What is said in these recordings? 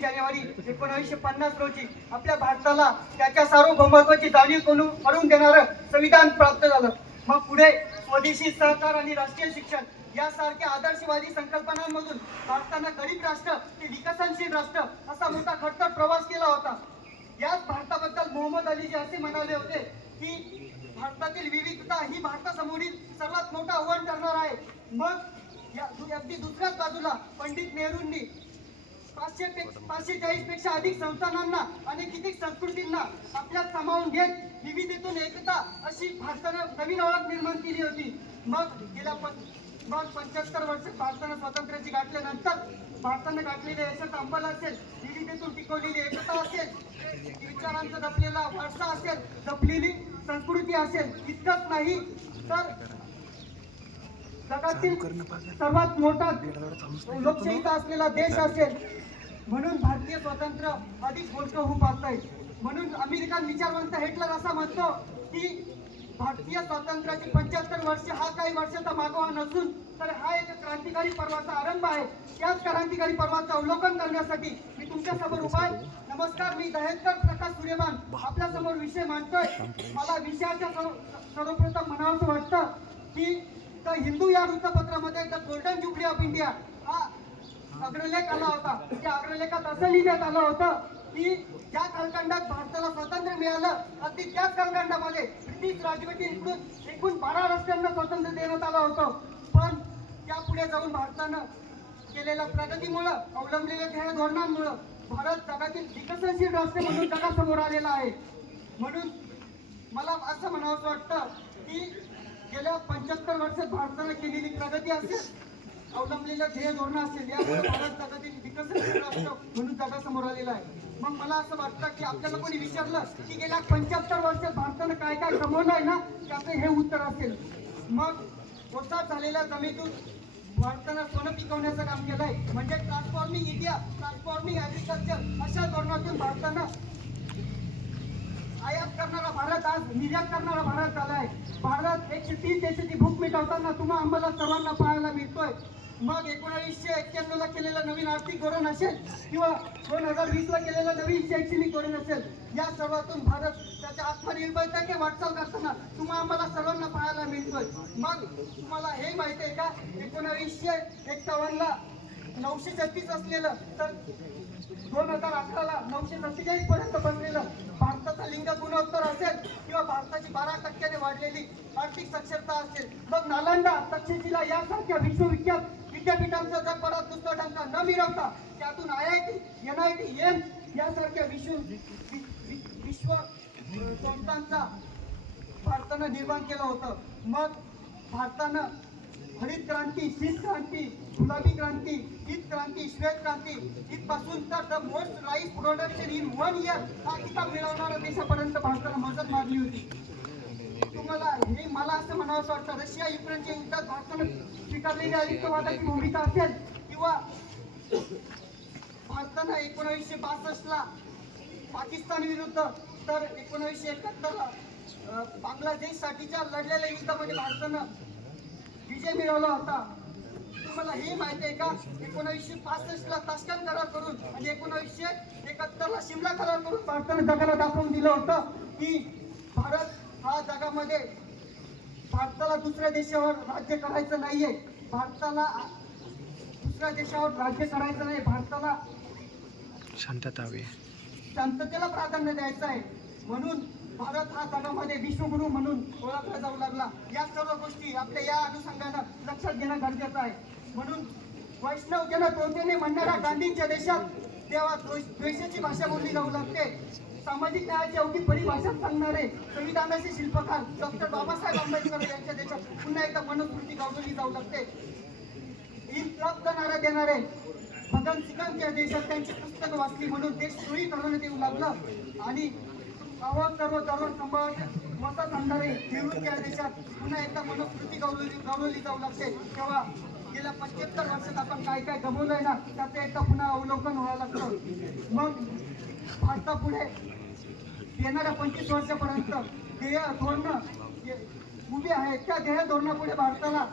जानेवारी 1950 रोजी आपल्या भारताला त्याच्या सार्वभौमत्वाची जाणीव करून देणारं संविधान प्राप्त झालं. मग पुढे स्वदेशी सहकार आणि राष्ट्रीय शिक्षण यासारख्या आदर्शवादी संकल्पनांमधून भारतानं गरीब राष्ट्र ते विकसनशील राष्ट्र असा मोठा खडतर प्रवास केला होता. याच भारताबद्दल मोहम्मद अलीजी असे म्हणाले होते की भारतातील विविधता ही भारतासमोरील सर्वात मोठं आव्हान ठरणार आहे. मग अगदी दुसऱ्याच बाजूला पंडित नेहरूंनी 540 पेक्षा अधिक संस्थानांना आणि कित्येक संस्कृतींना आपल्यात सामावून घेत विविधतेतून एकता अशी भारतानं नवीन ओळख निर्माण केली होती. मग 75 वर्ष भारतानं स्वातंत्र्याची गाठल्यानंतर भारतानं गाठलेले यशाचा अंमल असेल, विविधतेतून टिकवलेली एकता असेल, विचारांचा जपलेला वारसा असेल, जपलेली संस्कृती असेल, इतकंच नाही तर जगातील सर्वात मोठा लोकशाहीचा असलेला देश असेल. म्हणून भारतीय स्वातंत्र्य अधिक मोठं होऊ पाहतंय. म्हणून अमेरिकन विचारवंत हिटलर असा म्हणतो की भारतीय स्वातंत्र्याची 75 वर्ष हा काही वर्षाचा मागोवा नसून तर हा एक क्रांतिकारी पर्वाचा आरंभ आहे. त्याच क्रांतिकारी पर्वाचं अवलोकन करण्यासाठी मी तुमच्या समोर उभा आहे. नमस्कार, मी दहेजकर प्रकाश सूर्यमान आपल्या समोर विषय मांडतोय. मला विषयाच्या सर्वप्रथम म्हणावंसं वाटतं की द हिंदू या वृत्तपत्रामध्ये the golden jubilee of India हा अग्रलेख आला होता. त्या अग्रलेखात असं लिहिण्यात आलं होतं की ज्या कालखंडात भारताला स्वातंत्र्य मिळालं अगदी त्याच कालखंडामध्ये ब्रिटिश राजवटीकडून एकूण 12 राष्ट्रांना स्वातंत्र्य देण्यात आलं होतं. पण त्यापुढे जाऊन भारतानं केलेल्या प्रगतीमुळं, अवलंबलेल्या ध्येय धोरणांमुळं भारत जगातील विकसनशील राष्ट्र म्हणून जगासमोर आलेला आहे. म्हणून मला असं म्हणावंसं वाटतं की गेल्या 75 वर्षात भारतानं केलेली प्रगती असेल, अवलंबलेल्या ध्येय धोरण असेल, यामुळे भारत जगातील विकसनशील राष्ट्र म्हणून जगासमोर आलेला आहे. मग मला असं वाटतं की आपल्याला कोणी विचारलं की गेल्या 75 वर्षात भारतानं काय काय कमवलं आहे ना, त्याचं हे उत्तर असेल. मग ओसाड झालेल्या जमिनीतून भारतानं सोनं पिकवण्याचं काम केलंय. म्हणजे ट्रान्सफॉर्मिंग इंडिया, ट्रान्सफॉर्मिंग ऍग्रिकल्चर अशा धोरणातून भारतानं आयात करणारा भारत आज निर्यात करणारा भारत झालाय. भारत 130 देशाची भूक मिटवताना तुम्हा आम्हाला सर्वांना पाहायला मिळतोय. मग 1991 ला केलेलं नवीन आर्थिक धोरण असेल किंवा 2020 ला केलेलं नवीन शैक्षणिक धोरण असेल, या सर्वातून भारत त्याच्या आत्मनिर्भरतेची वाटचाल करताना तुम्हा आम्हाला सर्वांना पाहायला मिळतोय. मग तुम्हाला हे माहिती आहे का 1951 ला 936 असलेलं तर 2011 ला 947 पर्यंत बनलेलं भारताचा लिंग गुणोत्तर असेल किंवा भारताची 12% वाढलेली आर्थिक साक्षरता असेल, मग नालंदा, तक्षशिला यासारख्या विश्वविख्यात विद्यापीठांचा जगभरात दुसरा डंका न मिळवता त्यातून IIT, NIT, एम्स यासारख्या विश्व संस्थांचा भारतानं निर्माण केलं होतं. मग भारतानं हरित क्रांती, शीत क्रांती, गुलाबी क्रांती, हीत क्रांती, श्वेत क्रांती इथपासून तर the most rice production in 1 year हा किताब मिळवणाऱ्या देशापर्यंत भारतानं मजत मारली होती. तुम्हाला हे मला असं म्हणावंसं वाटतं रशिया युक्रेनच्या युद्धात भारतानं स्वीकारलेली अलिप्तवादाची भूमिका असेल किंवा भारतानं 1962 ला पाकिस्तान विरुद्ध तर 1971 ला बांगलादेशसाठीच्या लढलेल्या युद्धामध्ये भारतानं विजय मिळवला होता. तुम्हाला हे माहिती आहे का 1965 ला ताश्कंद करार करून आणि 1971 ला शिमला करार करून भारतानं जगाला दाखवून दिलं होतं की भारत हा जगामध्ये भारताला दुसऱ्या देशावर राज्य करायचं नाहीये, भारताला दुसऱ्या देशावर राज्य करायचं नाही, भारताला शांततेला प्राधान्य द्यायचं आहे. म्हणून भारत हा जगामध्ये विश्वगुरु म्हणून ओळखला जाऊ लागला. या सर्व गोष्टी आपल्या या अनुषंगानं लक्षात घेणं गरजेचं आहे. म्हणून वैष्णव जन तोतेने म्हणणाऱ्या गांधींच्या देशात तेव्हा द्वेषाची भाषा बोलली जाऊ लागते. सामाजिक न्यायाची अवघी परिभाषा सांगणारे संविधानाचे शिल्पकार डॉक्टर बाबासाहेब आंबेडकर यांच्या देशात पुन्हा एकदा मनुस्मृती गौरवली जाऊ लागते. इन्कलाबचा नारा देणारे भगत सिंगांच्या देशात त्यांची पुस्तकं वाचली म्हणून देश सुरळीत करण्यात येऊ लागलं आणि सर्व तरुण सांभाळत मतात आणणारे नेहरूंच्या देशात पुन्हा एकदा मनुस्मृती गौरवली जाऊ लागते. तेव्हा गेल्या 75 वर्षात आपण काय काय गमवलंय ना त्याचं एकदा पुन्हा अवलोकन व्हावं लागतं. मग भारतापुढे येणाऱ्या 25 वर्षापर्यंत ध्येय धोरण उभी आहे. त्या ध्येय धोरणापुढे भारताला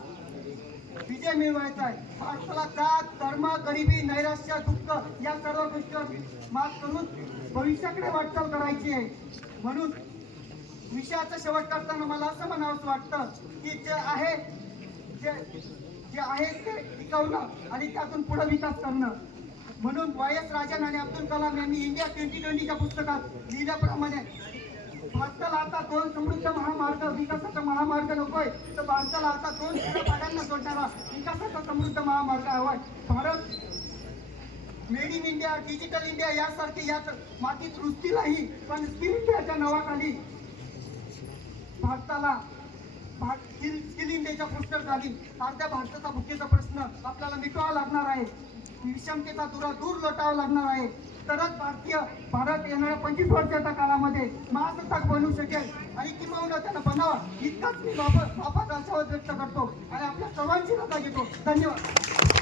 विजय मिळवायचा आहे. भारताला जात धर्म गरिबी नैराश्य दुःख या सर्व गोष्टीवर मात करून भविष्याकडे वाटचाल करायची आहे. म्हणून विषयाचा शेवट करताना मला असं म्हणावंसं वाटतं की जे आहे ते टिकवणं आणि त्यातून पुढे विकास करणं. म्हणून वाय.एस. राजन आणि अब्दुल कलाम यांनी इंडिया 2020च्या पुस्तकात लिहिल्याप्रमाणे भारताला आता दोन समृद्ध महामार्ग विकासाचा महामार्ग नकोय, तर भारताला आता दोन खेड्यापाड्यांना जोडणारा विकासाचा समृद्ध महामार्ग हवाय. Bharat made in India digital India यासारखे यात मातीत रुजतीलही, पण स्किल इंडियाच्या नावाखाली भारताला स्किल इंडियाच्या पोस्टर खाली अर्ध्या भारताचा भुकेचा प्रश्न आपल्याला मिटवावा लागणार आहे. विषमतेचा दुरा दूर लोटावा लागणार आहे. तरच भारत येणाऱ्या 25 वर्षाच्या काळामध्ये महासत्ताक बनू शकेल आणि किंवा त्यांना बनावा इतकाच मी बाबा आशावाद व्यक्त करतो आणि आपल्या सर्वांची रजा घेतो. धन्यवाद.